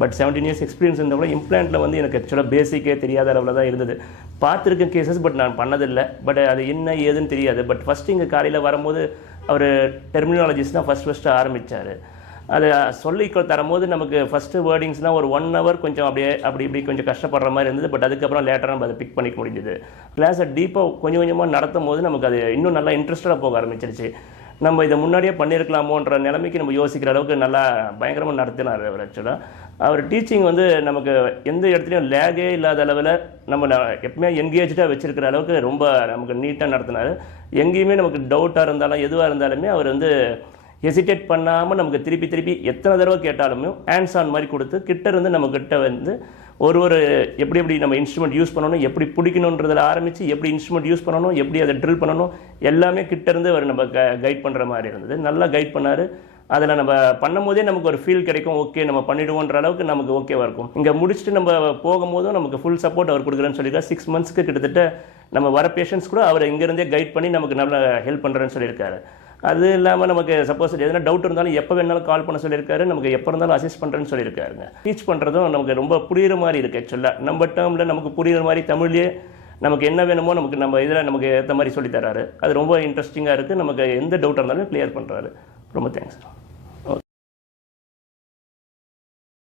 But 17 years experience இருந்தவங்கள இம்ப்ளான்ட்டில் வந்து எனக்கு ஆக்சுவலாக பேசிக்கே தெரியாத அளவில் தான் இருந்தது. பார்த்துருக்க கேசஸ், பட் நான் பண்ணதில்லை. பட் அது என்ன ஏதுன்னு தெரியாது. பட் ஃபஸ்ட்டு இங்கே காலையில் வரும்போது அவர் டெர்மினாலஜிஸ் தான் ஃபஸ்ட்டு ஆரம்பித்தார். அதை சொல்லி தரும்போது நமக்கு ஃபஸ்ட்டு வேர்டிங்ஸ்னால் ஒரு 1 hour கொஞ்சம் அப்படியே அப்படி இப்படி கொஞ்சம் கஷ்டப்படுற மாதிரி இருந்தது. பட் அதுக்கப்புறம் லேட்டராக நம்ம அதை பிக் பண்ணிக்க முடிஞ்சுது. கிளாஸை டீப்பாக கொஞ்சம் கொஞ்சமாக நடத்தும் போது நமக்கு அது இன்னும் நல்லா இன்ட்ரெஸ்டாக போக ஆரம்பிச்சிருச்சு. நம்ம இதை முன்னாடியே பண்ணியிருக்கலாமோன்ற நிலைமைக்கு நம்ம யோசிக்கிற அளவுக்கு நல்லா பயங்கரமாக நடத்தினார் அவர். ஆக்சுவலாக அவர் டீச்சிங் வந்து நமக்கு எந்த இடத்துலையும் லேகே இல்லாத அளவில் நம்ம எப்பவுமே என்கேஜாக வச்சுருக்கிற அளவுக்கு ரொம்ப நமக்கு நீட்டாக நடத்தினார். எங்கேயுமே நமக்கு டவுட்டாக இருந்தாலும் எதுவாக இருந்தாலுமே அவர் வந்து ஹெசிடேட் பண்ணாமல் நமக்கு திருப்பி எத்தனை தடவை கேட்டாலுமே ஹேண்ட்ஸ் ஆன் மாதிரி கொடுத்து கிட்ட இருந்து நம்மக்கிட்ட வந்து ஒரு எப்படி நம்ம இன்ஸ்ட்ருமெண்ட் யூஸ் பண்ணணும், எப்படி பிடிக்கணுன்றதில் ஆரம்பித்து எப்படி இன்ஸ்ட்ருமெண்ட் யூஸ் பண்ணணும், எப்படி அதை ட்ரில் பண்ணணும், எல்லாமே கிட்டேருந்து அவர் நம்ம கைட் பண்ணுற மாதிரி இருந்தது. நல்லா கைட் பண்ணார். அதில் நம்ம பண்ணும் போதே நமக்கு ஒரு ஃபீல் கிடைக்கும், ஓகே நம்ம பண்ணிவிடுவோன்ற அளவுக்கு நமக்கு ஓகேவாக இருக்கும். இங்கே முடிச்சுட்டு நம்ம போகும்போதும் நமக்கு ஃபுல் சப்போர்ட் அவர் கொடுக்குறேன்னு சொல்லியிருக்காரு. 6 monthsக்கு கிட்டத்தட்ட நம்ம வர பேஷண்ட்ஸ் கூட அவர் இங்கேருந்தே கைட் பண்ணி நமக்கு நல்லா ஹெல்ப் பண்ணுறேன்னு சொல்லியிருக்காரு. அது இல்லாமல் நமக்கு சப்போஸ் எதனா டவுட் இருந்தாலும் எப்போ வேணாலும் கால் பண்ண சொல்லியிருக்காரு. நமக்கு எப்போ இருந்தாலும் அசிஸ்ட் பண்ணுறேன்னு சொல்லியிருக்காருங்க. டீச் பண்ணுறதும் நமக்கு ரொம்ப புரியுற மாதிரி இருக்குது. ஆக்சுவலாக நம்ம டேர்மில் நமக்கு புரியுற மாதிரி தமிழ்லேயே நமக்கு என்ன வேணுமோ நமக்கு நம்ம இதில் நமக்கு ஏற்ற மாதிரி சொல்லித்தராரு. அது ரொம்ப இன்ட்ரெஸ்டிங்காக இருக்குது. நமக்கு எந்த டவுட்டாக இருந்தாலும் கிளியர் பண்ணுறாரு. ரொம்ப தேங்க்ஸ்.